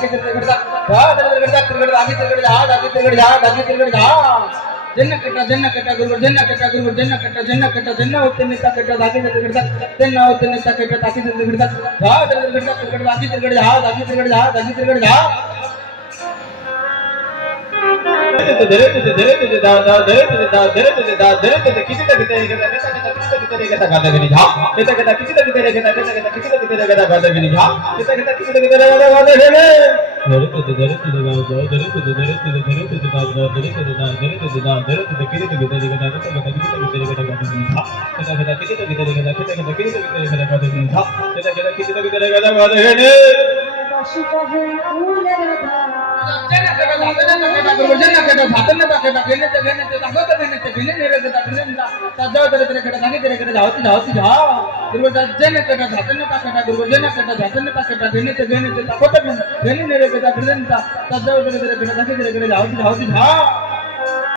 धागे तिरगड धा तिरगड धा तिरगड धागे तिरगड धा धागे तिरगड धा धागे तिरगड धा जन्न कट्टा गुरुवर जन्न कट्टा गुरुवर जन्न कट्टा जन्न होते नेता कट्टा धागे तिरगड धा जन्न होते नेता कट्टा धागे तिरगड धा तिरगड धा तिरगड धागे तिरगड धा धागे तिरगड धा धागे तिरगड धा धरे तुझे धरे तुझे दा दा धरे तुझे दा धरे तुझे दा धरे तुझे किसी तक तेरे के नेता किसी तक गाता गनी झा नेता के किसी तक तेरे के नेता किसी तक तेरे गाता गनी झा नेता के किसी तक तेरे गाता गनी धरे तुझे धरे तुझे दा धरे तुझे धरे तुझे धरे तुझे दा धरे तुझे दा धरे तुझे दा धरे तुझे किसी तक तेरे गाता किसी तक तेरे गाता गनी झा नेता के किसी तक तेरे गाता किसी तक तेरे गाता गनी झा नेता के किसी तक तेरे गाता गनी बाशी कहे फूल राधा जन्न कट्टा गुरुवर जन्न कट्टा धातन कट्टा घेने ते दाखवत घेने ते घेने रे कट्टा घेने ताजव तेरे तेरे कट्टा धागे तेरे कट्टा धावती धावती झा गुरुवर जन्न कट्टा धातन कट्टा गुरुवर जन्न कट्टा धातन कट्टा घेने ते दाखवत घेने रे कट्टा घेने ताजव तेरे तेरे कट्टा धागे तेरे कट्टा धावती धावती झा